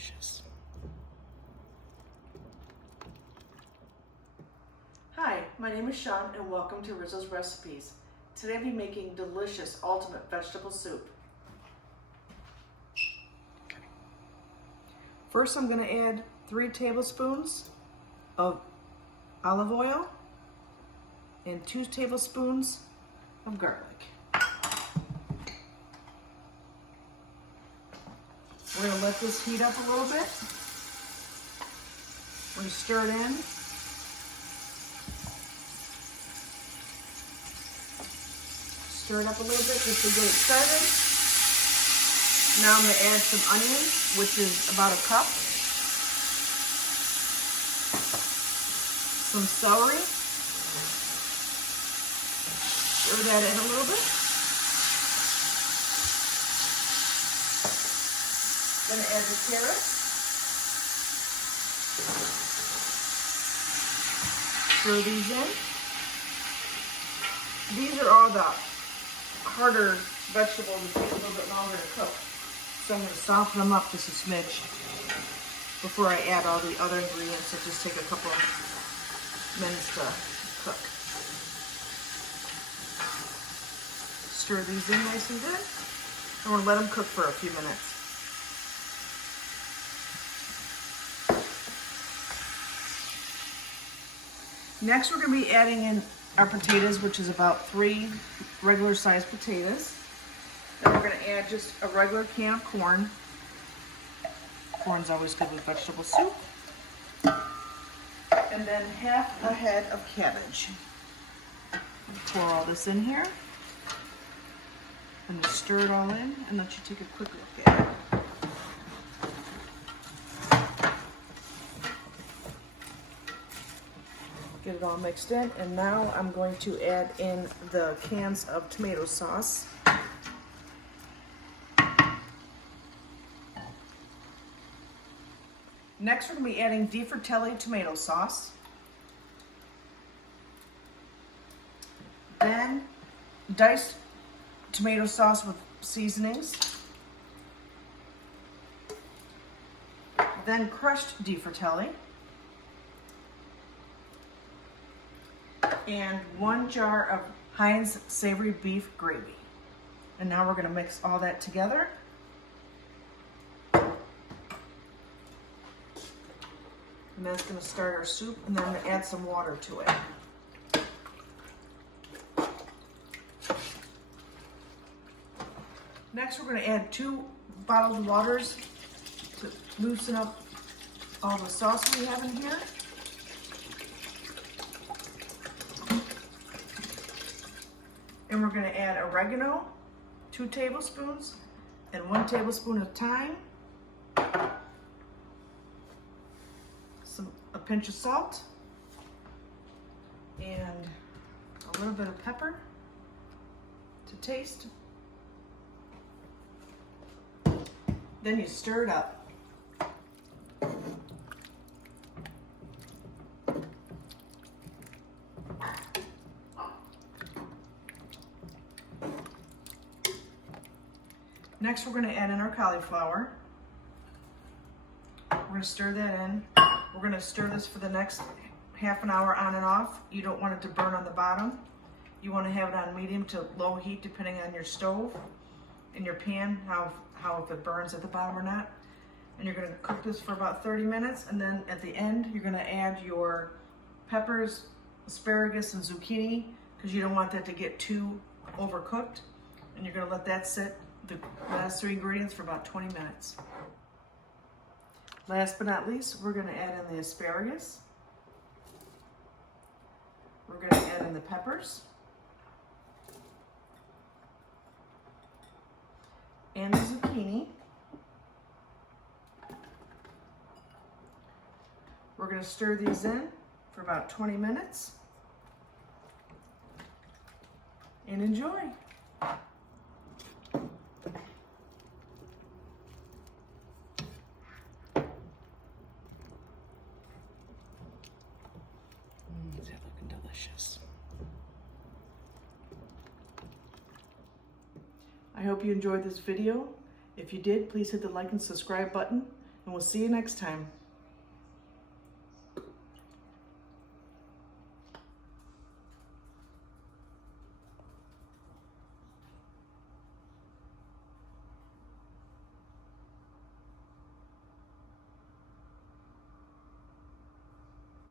delicious. Hi, my name is Shawn and welcome to Rizzo's Recipes. Today I'll be making delicious ultimate vegetable soup. First I'm going to add 3 tablespoons of olive oil and 2 tablespoons of garlic. We're going to let this heat up a little bit. We're going to stir it in. Stir it up a little bit just to get it started. Now I'm going to add some onions, which is about a cup. Some celery. Stir that in a little bit. Going to add the carrots. Stir these in. These are all the harder vegetables that take a little bit longer to cook. So I'm going to soften them up just a smidge before I add all the other ingredients that just take a couple of minutes to cook. Stir these in nice and good. And we'll let them cook for a few minutes. Next, we're going to be adding in our potatoes, which is about 3 regular sized potatoes. Then we're going to add just a regular can of corn. Corn's always good with vegetable soup. And then half a head of cabbage. Pour all this in here. And just stir it all in and let you take a quick look at it. Get it all mixed in, and now I'm going to add in the cans of tomato sauce. Next, we're going to be adding Fratelli tomato sauce. Then diced tomato sauce with seasonings. Then crushed Fratelli. And 1 jar of Heinz Savory beef gravy. And now we're going to mix all that together. And that's going to start our soup, and then I'm going to add some water to it. Next, we're going to add 2 bottled waters to loosen up all the sauce we have in here. And we're going to add oregano, 2 tablespoons, and 1 tablespoon of thyme, a pinch of salt, and a little bit of pepper to taste. Then you stir it up. Next, we're going to add in our cauliflower. We're going to stir that in. We're going to stir this for the next half an hour on and off. You don't want it to burn on the bottom. You want to have it on medium to low heat depending on your stove and your pan, how if it burns at the bottom or not. And you're going to cook this for about 30 minutes, and then at the end you're going to add your peppers, asparagus, and zucchini, because you don't want that to get too overcooked. And you're going to let that sit, the last 3 ingredients, for about 20 minutes. Last but not least, we're going to add in the asparagus. We're going to add in the peppers and the zucchini. We're going to stir these in for about 20 minutes and enjoy. They're looking delicious. I hope you enjoyed this video. If you did, please hit the like and subscribe button and we'll see you next time.